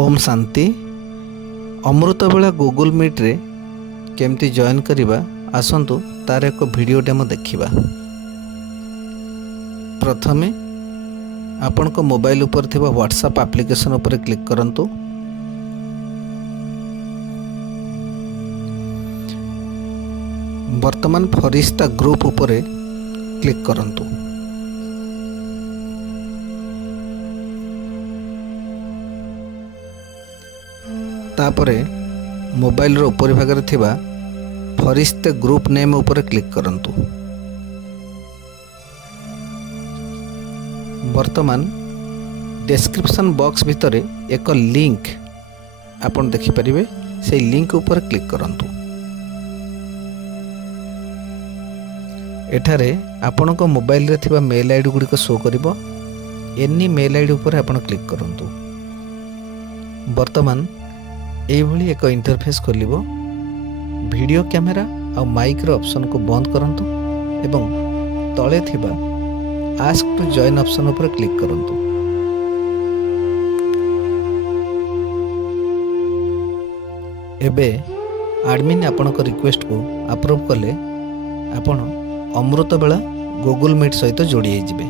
Om Shanti. अमृतबेला Google meet रे केमती join करिबा आसंतु तार एक वीडियो डेमो देखिबा। प्रथमे आपण को मोबाइल ऊपर थिबा व्हाट्सएप एप्लिकेशन ऊपर क्लिक करंतु। वर्तमान फरिश्ता ग्रुप ऊपर क्लिक करंतु। तापरे मोबाइल रो ऊपर भाग रे थिबा फरिश्ते ग्रुप नेम ऊपर क्लिक करंतु। वर्तमान डिस्क्रिप्शन बॉक्स भितर एक लिंक आपण देखि परिबे, से लिंक ऊपर क्लिक करंतु। एठारे आपण को मोबाइल रे थिबा मेल आईडी गुडी को शो करिवो। एनी मेल आईडी ऊपर आपण क्लिक करंतु। वर्तमान एई भली एक इंटरफेस खोलिबो। वीडियो कैमेरा और माइक रो ऑप्शन को बंद करंतु एवं तळे थिबा आस्क टू जॉइन ऑप्शन ऊपर क्लिक करंतु। एबे एडमिन आपण को रिक्वेस्ट को अप्रूव कले आपण अमृतबेला गूगल मीट सहित जोड़ी जिवे।